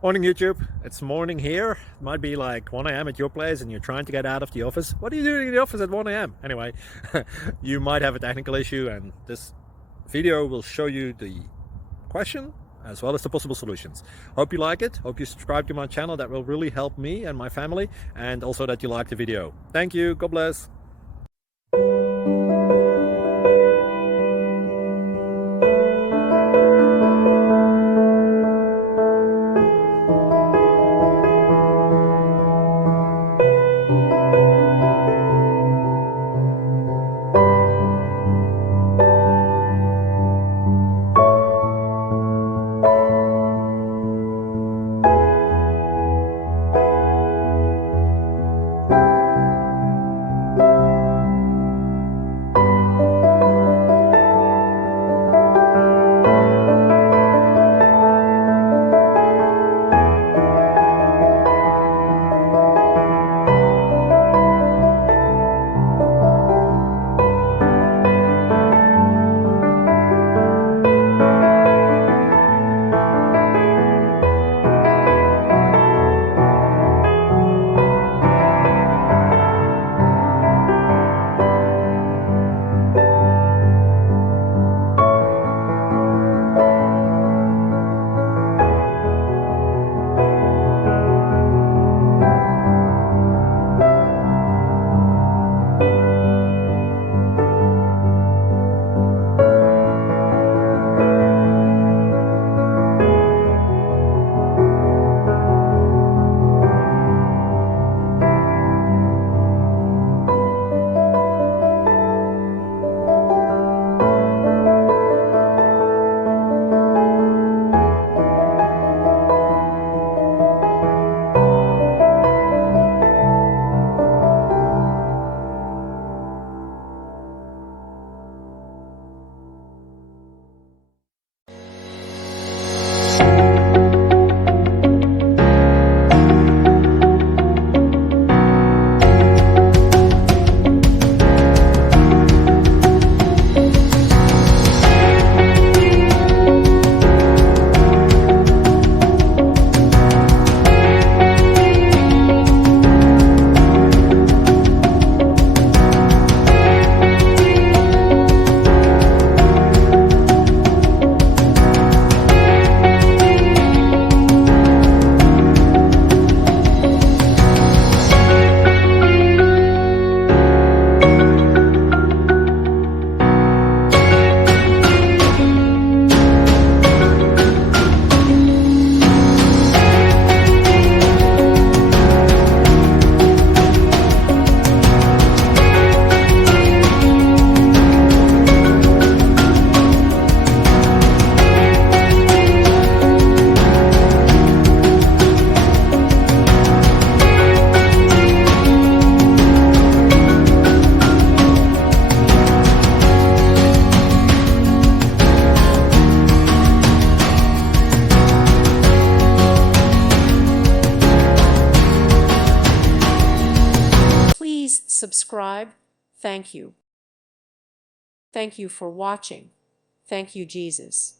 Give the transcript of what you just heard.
Morning YouTube, it's morning here. It might be like 1 a.m. at your place and you're trying to get out of the office. What are you doing in the office at 1 a.m.? Anyway, you might have a technical issue and this video will show you the question as well as the possible solutions. Hope you like it, hope you subscribe to my channel. That will really help me and my family, and also that you like the video. Thank you, God bless. Please subscribe. Thank you. Thank you for watching. Thank you, Jesus.